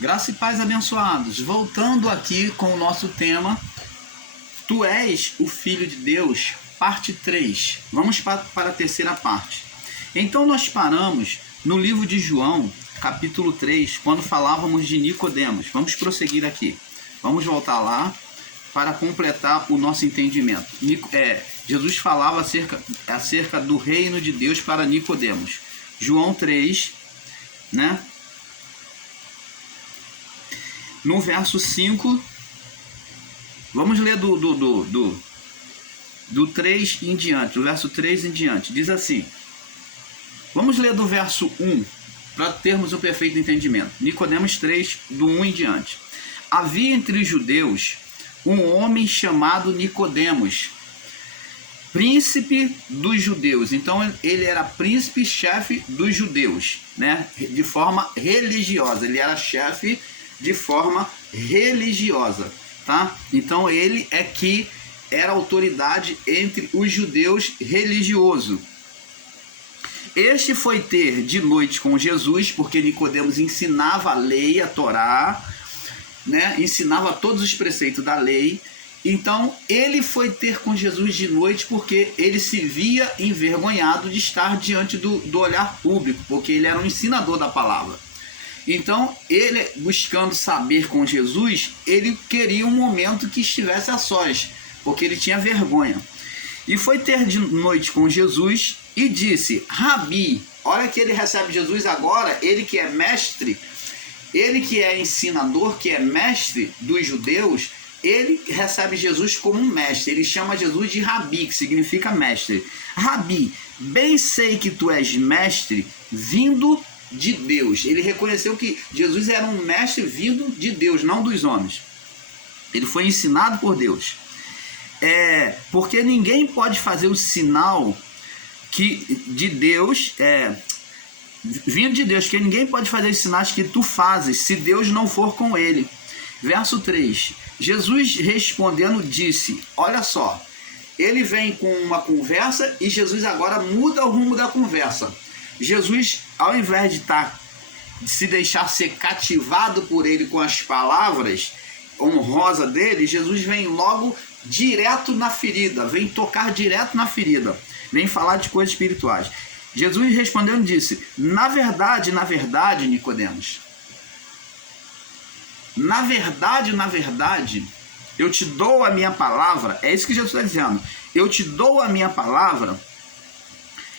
Graça e paz, abençoados. Voltando aqui com o nosso tema, Tu és o Filho de Deus, parte 3. Vamos para a terceira parte. Então nós paramos no livro de João, capítulo 3, quando falávamos de Nicodemos. Vamos prosseguir aqui. Vamos voltar lá para completar o nosso entendimento. Jesus falava acerca do reino de Deus para Nicodemos. João 3, né? No verso 5, vamos ler do 3 em diante, do verso 3 em diante. Diz assim, vamos ler do verso 1, para termos o perfeito entendimento. Nicodemos 3, do 1 em diante. Havia entre os judeus um homem chamado Nicodemos, príncipe dos judeus. Então ele era príncipe, chefe dos judeus, né? De forma religiosa. Ele era chefe de forma religiosa, tá? Então ele é que era autoridade entre os judeus religioso. Este foi ter de noite com Jesus, porque Nicodemos ensinava a lei, a Torá, né? Ensinava todos os preceitos da lei. Então ele foi ter com Jesus de noite porque ele se via envergonhado de estar diante do olhar público, porque ele era um ensinador da palavra. Então ele, buscando saber com Jesus, ele queria um momento que estivesse a sós, porque ele tinha vergonha. E foi ter de noite com Jesus e disse, Rabi, olha que ele recebe Jesus agora, ele que é mestre, ele que é ensinador, que é mestre dos judeus, ele recebe Jesus como um mestre. Ele chama Jesus de Rabi, que significa mestre. Rabi, bem sei que tu és mestre vindo de Deus. Ele reconheceu que Jesus era um mestre vindo de Deus, não dos homens. Ele foi ensinado por Deus. Porque ninguém pode fazer o sinal de Deus, vindo de Deus, que ninguém pode fazer os sinais que tu fazes, se Deus não for com ele. Verso 3, Jesus respondendo disse, olha só, ele vem com uma conversa e Jesus agora muda o rumo da conversa. Jesus, ao invés de se deixar ser cativado por ele com as palavras honrosas dele, Jesus vem logo direto na ferida, vem tocar direto na ferida, vem falar de coisas espirituais. Jesus respondendo disse, na verdade, Nicodemos, na verdade, eu te dou a minha palavra, é isso que Jesus está dizendo, eu te dou a minha palavra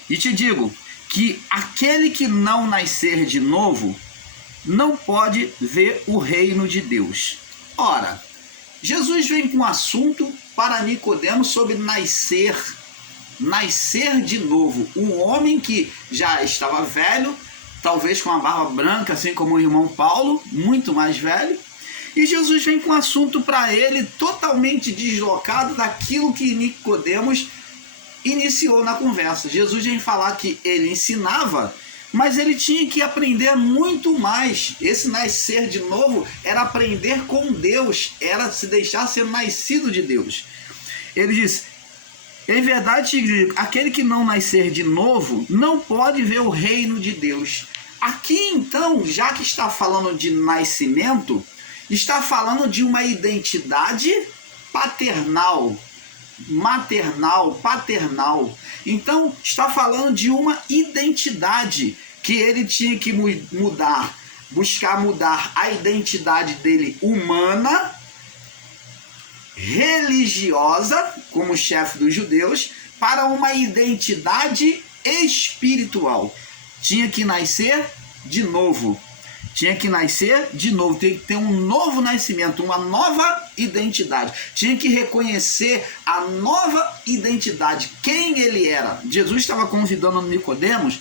e te digo que aquele que não nascer de novo não pode ver o reino de Deus. Ora, Jesus vem com um assunto para Nicodemos sobre nascer de novo. Um homem que já estava velho, talvez com a barba branca, assim como o irmão Paulo, muito mais velho, e Jesus vem com um assunto para ele totalmente deslocado daquilo que Nicodemos iniciou na conversa. Jesus vem falar que ele ensinava, mas ele tinha que aprender muito mais. Esse nascer de novo era aprender com Deus, era se deixar ser nascido de Deus. Ele disse, em verdade te digo, aquele que não nascer de novo não pode ver o reino de Deus. Aqui então, já que está falando de nascimento, está falando de uma identidade paternal, maternal, paternal. Então está falando de uma identidade que ele tinha que mudar, buscar mudar a identidade dele humana, religiosa, como chefe dos judeus, para uma identidade espiritual. Tinha que nascer de novo. Tinha que nascer de novo, tem que ter um novo nascimento, uma nova identidade. Tinha que reconhecer a nova identidade, quem ele era. Jesus estava convidando Nicodemos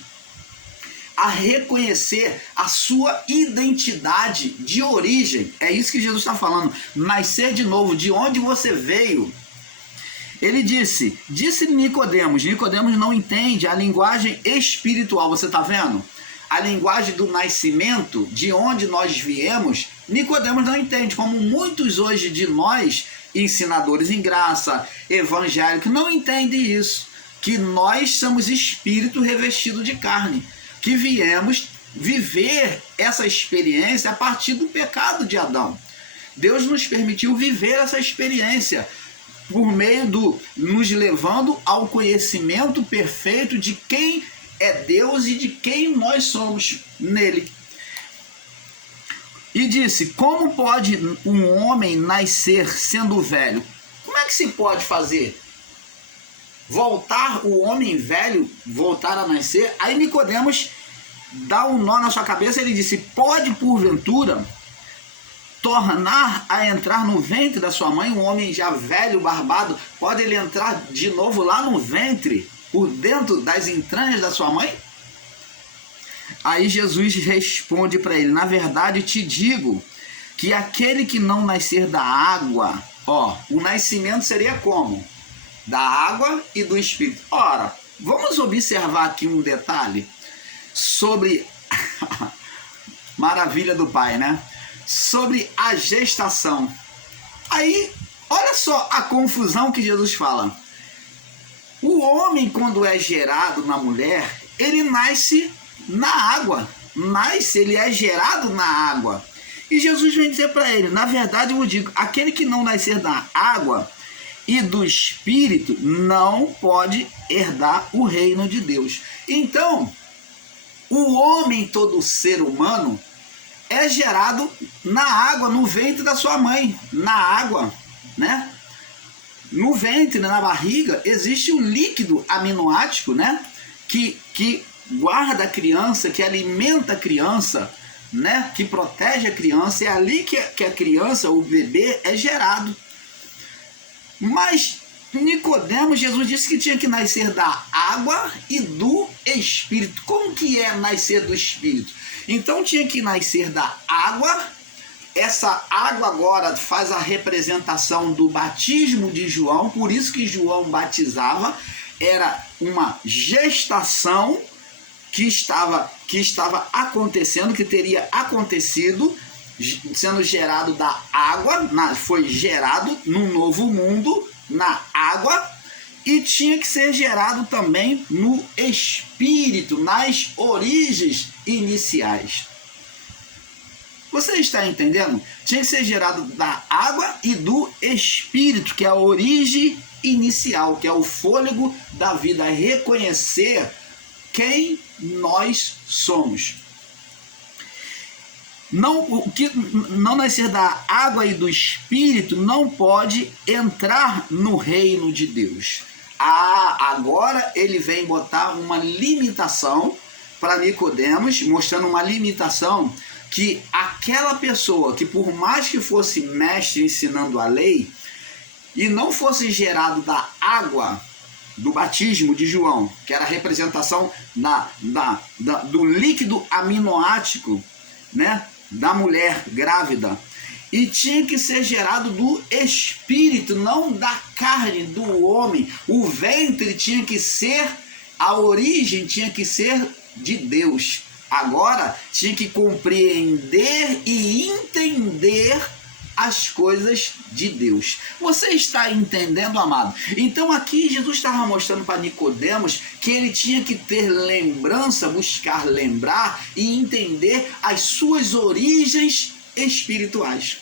a reconhecer a sua identidade de origem. É isso que Jesus está falando, nascer de novo, de onde você veio. Ele disse Nicodemos não entende a linguagem espiritual, você está vendo? A linguagem do nascimento, de onde nós viemos, Nicodemos não entende, como muitos hoje de nós, ensinadores em graça, evangélicos, não entendem isso, que nós somos espírito revestido de carne, que viemos viver essa experiência a partir do pecado de Adão. Deus nos permitiu viver essa experiência por meio nos levando ao conhecimento perfeito de quem é Deus e de quem nós somos nele. E disse: como pode um homem nascer sendo velho? Como é que se pode fazer? Voltar o homem velho, voltar a nascer? Aí Nicodemos dá um nó na sua cabeça, ele disse: pode porventura tornar a entrar no ventre da sua mãe? Um homem já velho, barbado, pode ele entrar de novo lá no ventre, por dentro das entranhas da sua mãe? Aí Jesus responde para ele: na verdade te digo que aquele que não nascer da água, o nascimento seria como? Da água e do Espírito. Ora, vamos observar aqui um detalhe sobre maravilha do Pai, né? Sobre a gestação. Aí, olha só a confusão que Jesus fala. O homem, quando é gerado na mulher, ele nasce na água. Ele é gerado na água. E Jesus vem dizer para ele: na verdade eu digo, aquele que não nascer da água e do Espírito não pode herdar o reino de Deus. Então, o homem, todo ser humano, é gerado na água, no ventre da sua mãe, na água, né? No ventre, na barriga, existe um líquido aminoático, né? Que guarda a criança, que alimenta a criança, né? Que protege a criança. É ali que a criança, o bebê, é gerado. Mas Nicodemos, Jesus disse que tinha que nascer da água e do Espírito. Como que é nascer do Espírito? Então tinha que nascer da água. Essa água agora faz a representação do batismo de João, por isso que João batizava. Era uma gestação que estava acontecendo, que teria acontecido, sendo gerado da água, foi gerado num novo mundo, na água, e tinha que ser gerado também no Espírito, nas origens iniciais. Você está entendendo? Tinha que ser gerado da água e do Espírito, que é a origem inicial, que é o fôlego da vida, reconhecer quem nós somos. O que não nascer da água e do Espírito não pode entrar no reino de Deus. Agora ele vem botar uma limitação para Nicodemos, mostrando uma limitação que aquela pessoa que, por mais que fosse mestre ensinando a lei e não fosse gerado da água do batismo de João, que era a representação do líquido aminoático, né, da mulher grávida, e tinha que ser gerado do Espírito, não da carne do homem. O ventre tinha que ser, a origem tinha que ser de Deus. Agora tinha que compreender e entender as coisas de Deus. Você está entendendo, amado? Então aqui Jesus estava mostrando para Nicodemos que ele tinha que ter lembrança, buscar lembrar e entender as suas origens espirituais.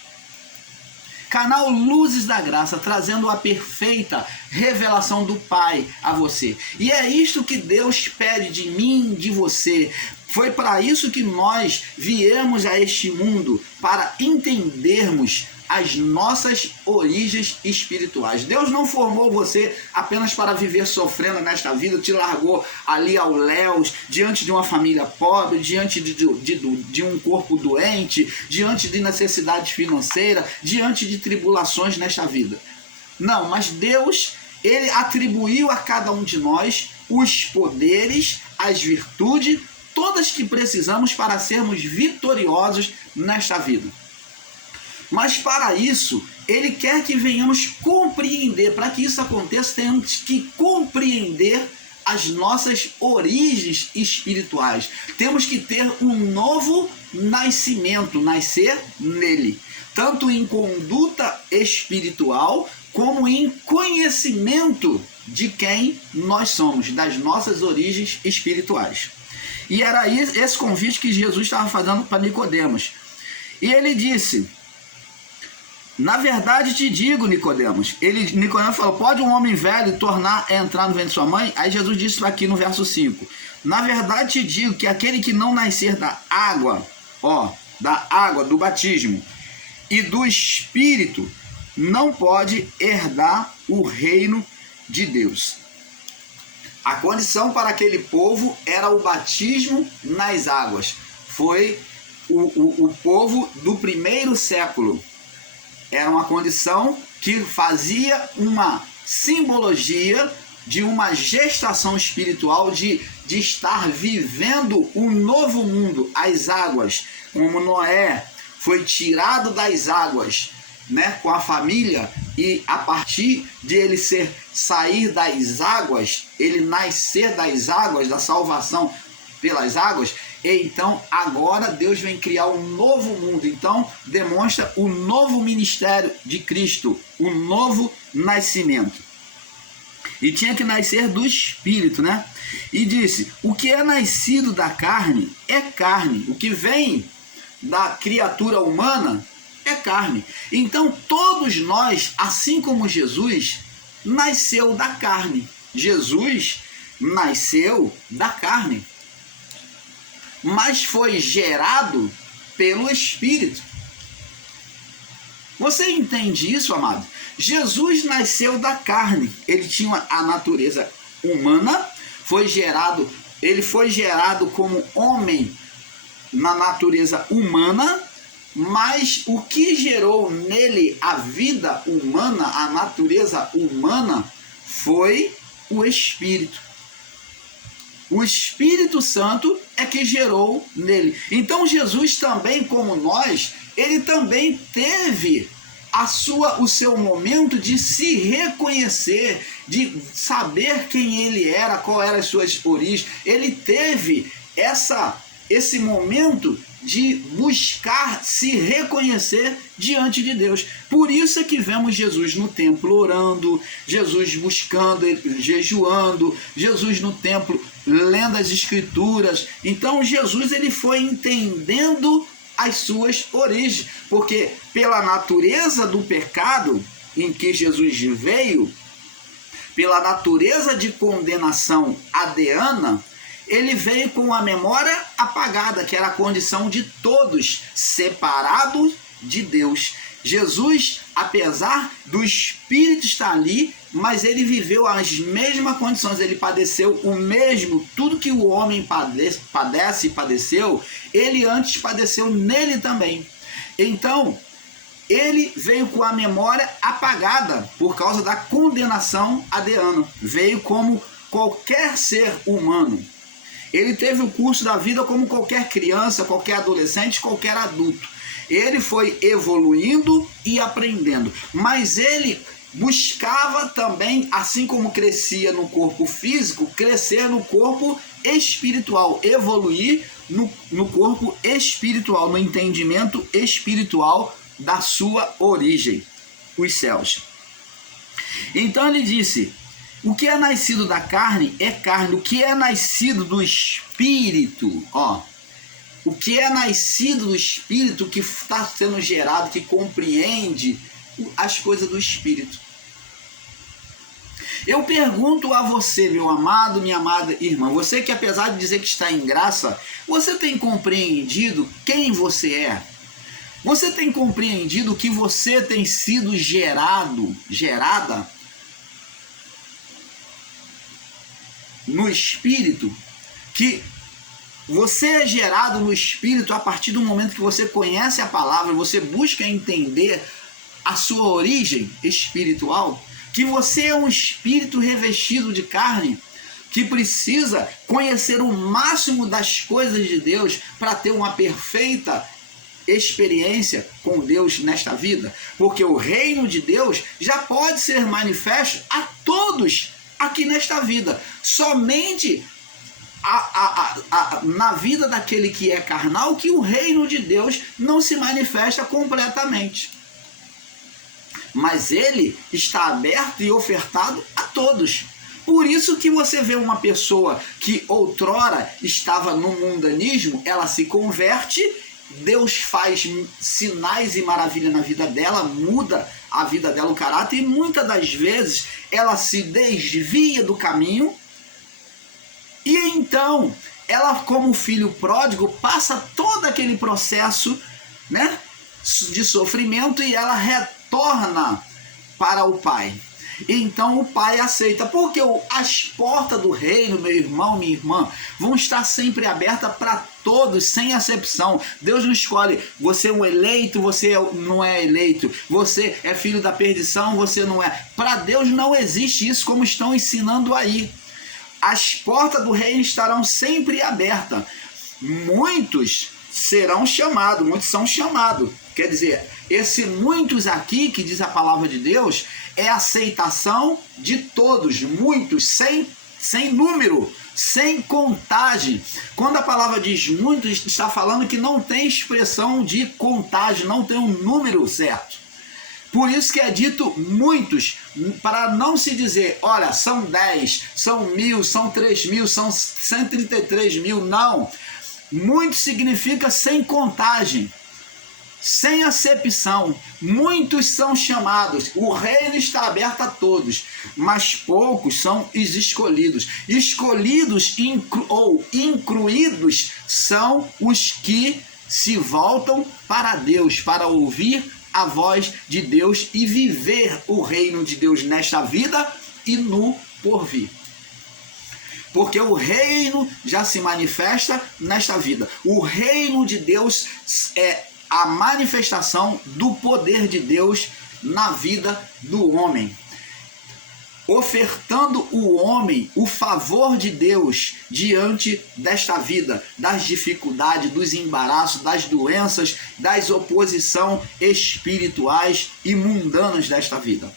Canal Luzes da Graça, trazendo a perfeita revelação do Pai a você. E é isto que Deus pede de mim, de você. Foi para isso que nós viemos a este mundo, para entendermos as nossas origens espirituais. Deus não formou você apenas para viver sofrendo nesta vida, te largou ali ao léus, diante de uma família pobre, diante de um corpo doente, diante de necessidades financeiras, diante de tribulações nesta vida. Não, mas Deus, ele atribuiu a cada um de nós os poderes, as virtudes, todas que precisamos para sermos vitoriosos nesta vida. Mas para isso, ele quer que venhamos compreender. Para que isso aconteça, temos que compreender as nossas origens espirituais. Temos que ter um novo nascimento, nascer nele. Tanto em conduta espiritual, como em conhecimento de quem nós somos, das nossas origens espirituais. E era esse convite que Jesus estava fazendo para Nicodemos. E ele disse: na verdade te digo, Nicodemos. Nicodemos falou: pode um homem velho tornar a entrar no ventre de sua mãe? Aí Jesus disse aqui no verso 5: na verdade te digo que aquele que não nascer da água, do batismo e do Espírito, não pode herdar o reino de Deus. A condição para aquele povo era o batismo nas águas. Foi o povo do primeiro século. Era uma condição que fazia uma simbologia de uma gestação espiritual, de estar vivendo um novo mundo, as águas. Como Noé foi tirado das águas, né, com a família, e a partir de ele sair das águas, ele nascer das águas, da salvação pelas águas, então agora Deus vem criar um novo mundo. Então demonstra o novo ministério de Cristo, o novo nascimento. E tinha que nascer do Espírito, né? E disse: o que é nascido da carne é carne, o que vem da criatura humana é carne. Então todos nós, assim como Jesus, nasceu da carne. Jesus nasceu da carne, mas foi gerado pelo Espírito. Você entende isso, amado? Jesus nasceu da carne. Ele tinha a natureza humana, ele foi gerado como homem na natureza humana, mas o que gerou nele a vida humana, a natureza humana, foi o Espírito. O Espírito Santo é que gerou nele. Então Jesus também, como nós, ele também teve o seu momento de se reconhecer, de saber quem ele era, qual eram as suas origens. Ele teve esse momento de buscar se reconhecer diante de Deus. Por isso é que vemos Jesus no templo orando, Jesus buscando, jejuando, Jesus no templo lendo as escrituras. Então Jesus, ele foi entendendo as suas origens, porque pela natureza do pecado em que Jesus veio, pela natureza de condenação adâmica, ele veio com a memória apagada, que era a condição de todos separados de Deus. Jesus, apesar do Espírito estar ali, mas ele viveu as mesmas condições, ele padeceu o mesmo, tudo que o homem padece e padeceu, ele antes padeceu nele também. Então, ele veio com a memória apagada por causa da condenação adâmica. Veio como qualquer ser humano. Ele teve o curso da vida como qualquer criança, qualquer adolescente, qualquer adulto. Ele foi evoluindo e aprendendo, mas ele buscava também, assim como crescia no corpo físico, crescer no corpo espiritual, evoluir no corpo espiritual, no entendimento espiritual da sua origem, os céus. Então ele disse: o que é nascido da carne é carne, o que é nascido do Espírito, o que é nascido do Espírito, que está sendo gerado, que compreende as coisas do Espírito. Eu pergunto a você, meu amado, minha amada irmã, você que apesar de dizer que está em graça, você tem compreendido quem você é? Você tem compreendido que você tem sido gerada no Espírito? Que você é gerado no Espírito a partir do momento que você conhece a palavra, você busca entender a sua origem espiritual, que você é um espírito revestido de carne, que precisa conhecer o máximo das coisas de Deus para ter uma perfeita experiência com Deus nesta vida, porque o reino de Deus já pode ser manifesto a todos aqui nesta vida, somente na vida daquele que é carnal, que o reino de Deus não se manifesta completamente. Mas ele está aberto e ofertado a todos, Por isso que você vê uma pessoa que outrora estava no mundanismo, ela se converte, Deus faz sinais e maravilha na vida dela, muda a vida dela, o caráter, e muitas das vezes ela se desvia do caminho, e então ela, como filho pródigo, passa todo aquele processo, né, de sofrimento, e ela retorna para o pai. Então o pai aceita, porque as portas do reino, meu irmão, minha irmã, vão estar sempre abertas para todos, sem acepção. Deus não escolhe, você é um eleito, você não é eleito, você é filho da perdição, você não é. Para Deus não existe isso, como estão ensinando aí. As portas do reino estarão sempre abertas. Muitos serão chamados, muitos são chamados. Quer dizer, esse muitos aqui, que diz a palavra de Deus, é a aceitação de todos, muitos, sem número, sem contagem. Quando a palavra diz muitos, está falando que não tem expressão de contagem, não tem um número certo. Por isso que é dito muitos, para não se dizer, olha, são 10, são 1000, são 3000, são 133 mil, não. Muito significa sem contagem, sem acepção. Muitos são chamados, o reino está aberto a todos, mas poucos são os escolhidos. Escolhidos ou incluídos são os que se voltam para Deus, para ouvir a voz de Deus e viver o reino de Deus nesta vida e no porvir. Porque o reino já se manifesta nesta vida. O reino de Deus é a manifestação do poder de Deus na vida do homem, ofertando o homem o favor de Deus diante desta vida, das dificuldades, dos embaraços, das doenças, das oposições espirituais e mundanas desta vida.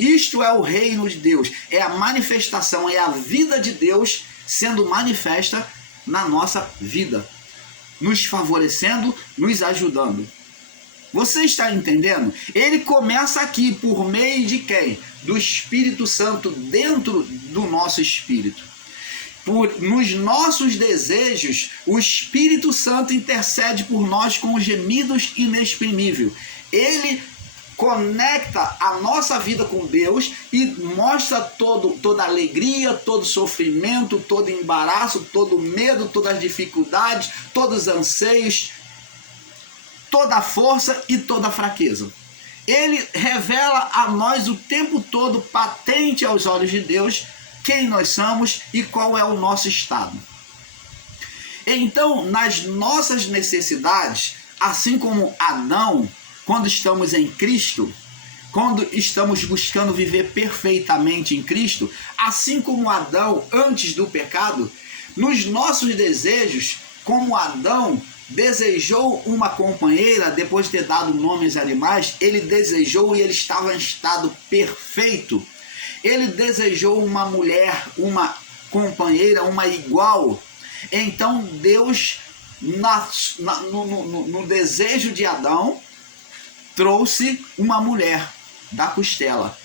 Isto é o reino de Deus, é a manifestação, é a vida de Deus sendo manifesta na nossa vida, nos favorecendo, nos ajudando. Você está entendendo? Ele começa aqui por meio de quem? Do Espírito Santo dentro do nosso espírito. Nos nossos desejos, o Espírito Santo intercede por nós com gemidos inexprimíveis. Ele conecta a nossa vida com Deus e mostra toda alegria, todo sofrimento, todo embaraço, todo medo, todas as dificuldades, todos os anseios, toda a força e toda a fraqueza. Ele revela a nós o tempo todo, patente aos olhos de Deus, quem nós somos e qual é o nosso estado. Então, nas nossas necessidades, assim como Adão, quando estamos em Cristo, quando estamos buscando viver perfeitamente em Cristo, assim como Adão antes do pecado, nos nossos desejos, como Adão desejou uma companheira, depois de ter dado nome aos animais, ele desejou e ele estava em estado perfeito. Ele desejou uma mulher, uma companheira, uma igual. Então Deus, no desejo de Adão, trouxe uma mulher da costela.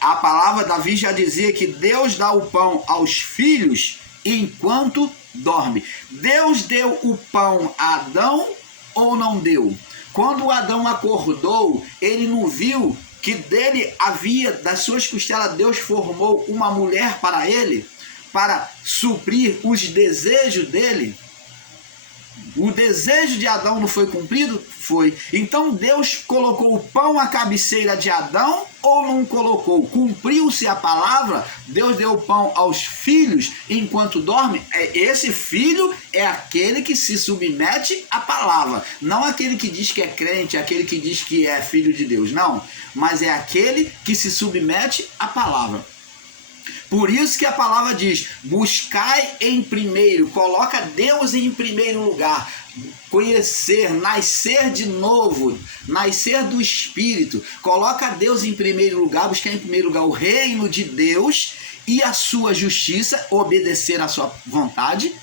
A palavra Davi já dizia que Deus dá o pão aos filhos enquanto dorme. Deus deu o pão a Adão ou não deu? Quando Adão acordou, ele não viu que dele havia, das suas costelas, Deus formou uma mulher para ele, para suprir os desejos dele. O desejo de Adão não foi cumprido? Foi. Então Deus colocou o pão à cabeceira de Adão ou não colocou? Cumpriu-se a palavra? Deus deu o pão aos filhos enquanto dorme? Esse filho é aquele que se submete à palavra. Não aquele que diz que é crente, aquele que diz que é filho de Deus. Não. Mas é aquele que se submete à palavra. Por isso que a palavra diz, buscai em primeiro, coloca Deus em primeiro lugar, conhecer, nascer de novo, nascer do Espírito, coloca Deus em primeiro lugar, buscar em primeiro lugar o reino de Deus e a sua justiça, obedecer à sua vontade,